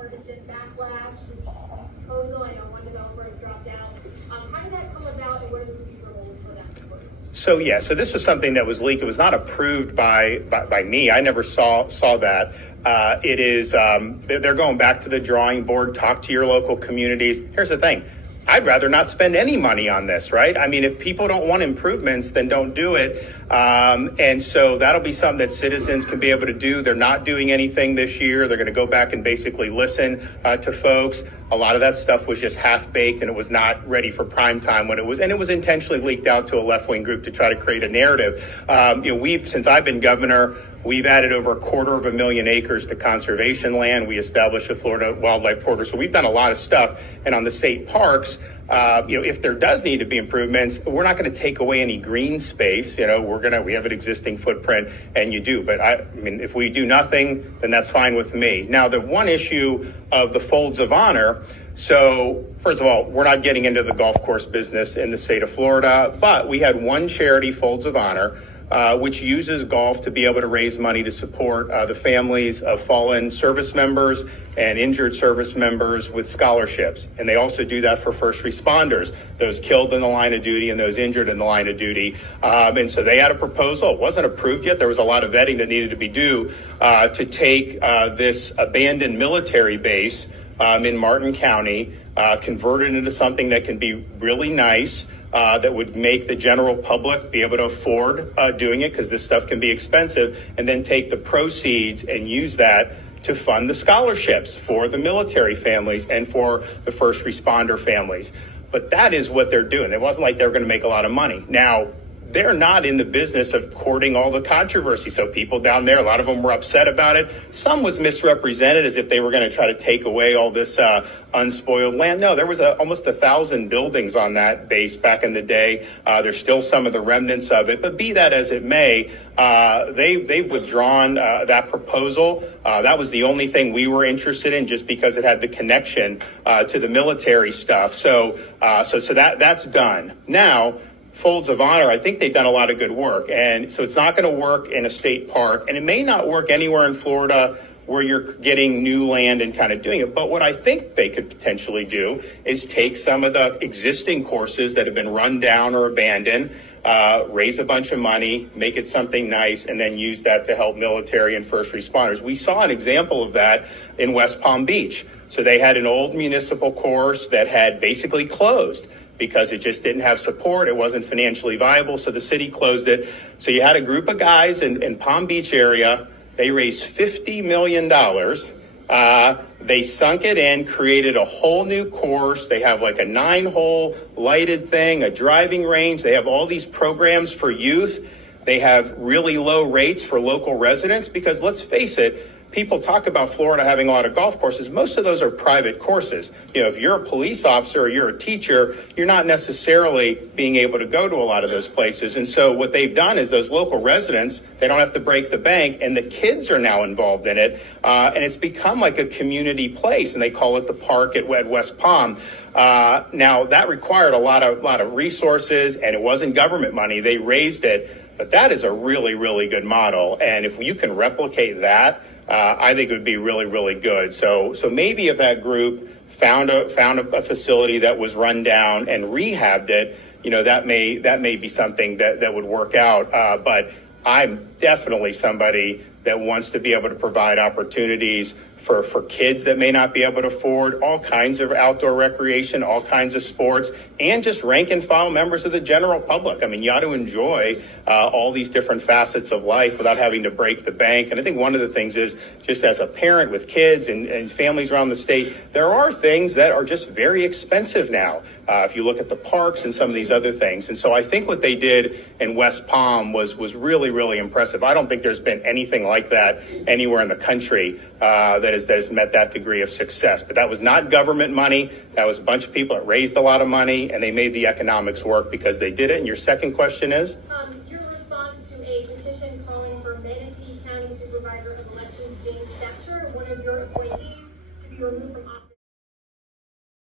bipartisan backlash to the proposal. I know one developer has dropped out. How did that come about, and what is the future role for that proposal? So this was something that was leaked. It was not approved by me. I never saw that. It is they're going back to the drawing board. Talk to your local communities. Here's the thing. I'd rather not spend any money on this, right? I mean, if people don't want improvements, then don't do it. And so that'll be something that citizens can be able to do. They're not doing anything this year. They're going to go back and basically listen to folks. A lot of that stuff was just half-baked, and it was not ready for prime time when it was, and it was intentionally leaked out to a left-wing group to try to create a narrative. Since I've been governor, we've added over 250,000 acres to conservation land. We established a Florida wildlife corridor. So we've done a lot of stuff. And on the state parks, if there does need to be improvements, we're not going to take away any green space. We have an existing footprint, and you do. But I mean, if we do nothing, then that's fine with me. Now, the one issue of the folds of honor. So first of all, we're not getting into the golf course business in the state of Florida, but we had one charity, Folds of Honor, which uses golf to be able to raise money to support the families of fallen service members and injured service members with scholarships. And they also do that for first responders, those killed in the line of duty and those injured in the line of duty. And so they had a proposal. It wasn't approved yet. There was a lot of vetting that needed to be due to take this abandoned military base in Martin County, convert it into something that can be really nice, that would make the general public be able to afford doing it, because this stuff can be expensive, and then take the proceeds and use that to fund the scholarships for the military families and for the first responder families. But that is what they're doing. It wasn't like they were going to make a lot of money. Now, they're not in the business of courting all the controversy. So people down there, a lot of them were upset about it. Some was misrepresented as if they were going to try to take away all this unspoiled land. No, there was almost 1,000 buildings on that base back in the day. There's still some of the remnants of it. But be that as it may, they've withdrawn that proposal. That was the only thing we were interested in, just because it had the connection to the military stuff. So that's done. Now, Folds of Honor, I think they've done a lot of good work. And so it's not going to work in a state park, and it may not work anywhere in Florida where you're getting new land and kind of doing it. But what I think they could potentially do is take some of the existing courses that have been run down or abandoned, raise a bunch of money, make it something nice, and then use that to help military and first responders. We saw an example of that in West Palm Beach. So they had an old municipal course that had basically closed because it just didn't have support. It wasn't financially viable, so the city closed it. So you had a group of guys in Palm Beach area. They raised $50 million. They sunk it in, created a whole new course. They have like a 9-hole lighted thing, a driving range. They have all these programs for youth. They have really low rates for local residents, because let's face it, people talk about Florida having a lot of golf courses. Most of those are private courses. If you're a police officer or you're a teacher, you're not necessarily being able to go to a lot of those places. And so what they've done is those local residents, they don't have to break the bank, and the kids are now involved in it. And it's become like a community place, and they call it the park at West Palm. Now, that required a lot of resources, and it wasn't government money. They raised it. But that is a really, really good model. And if you can replicate that, I think it would be really, really good. So maybe if that group found a facility that was run down and rehabbed it, that may be something that would work out. But I'm definitely somebody that wants to be able to provide opportunities for kids that may not be able to afford all kinds of outdoor recreation, all kinds of sports, and just rank and file members of the general public. I mean, you ought to enjoy all these different facets of life without having to break the bank. And I think one of the things is, just as a parent with kids and families around the state, there are things that are just very expensive now. If you look at the parks and some of these other things. And so I think what they did in West Palm was really, really impressive. I don't think there's been anything like that anywhere in the country that has met that degree of success. But that was not government money. That was a bunch of people that raised a lot of money, and they made the economics work because they did it. And your second question is? Your response to a petition calling for Manatee County Supervisor of Elections James Setcher, one of your appointees, to be removed from